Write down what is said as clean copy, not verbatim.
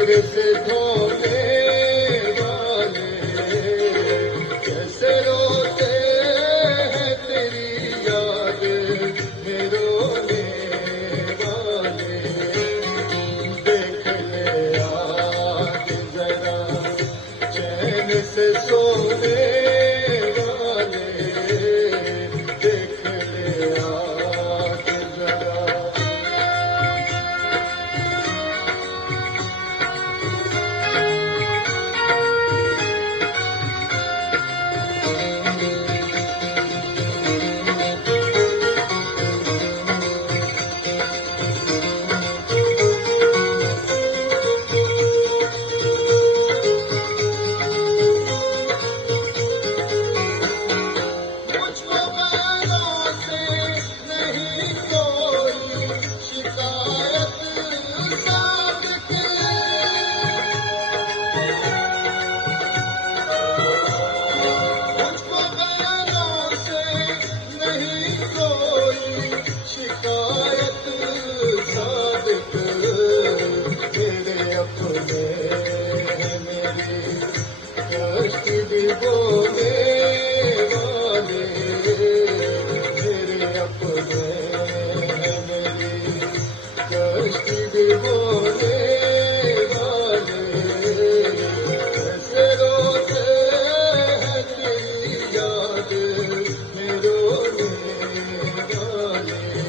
तेरे से धोने वाले कैसे रोते हैं तेरी याद में रोने वाले। देख ले आज जरा चैन से सोने वाले, देख ले आज जरा। मुझको बालों से नहीं कोई शिकायत साबित मुझको बालों से नहीं कोई शिकायत साबित। मेरे अपने हैं मेरी कष्ट दिलों वाले, मेरे अपने हैं मेरी कष्ट दिलों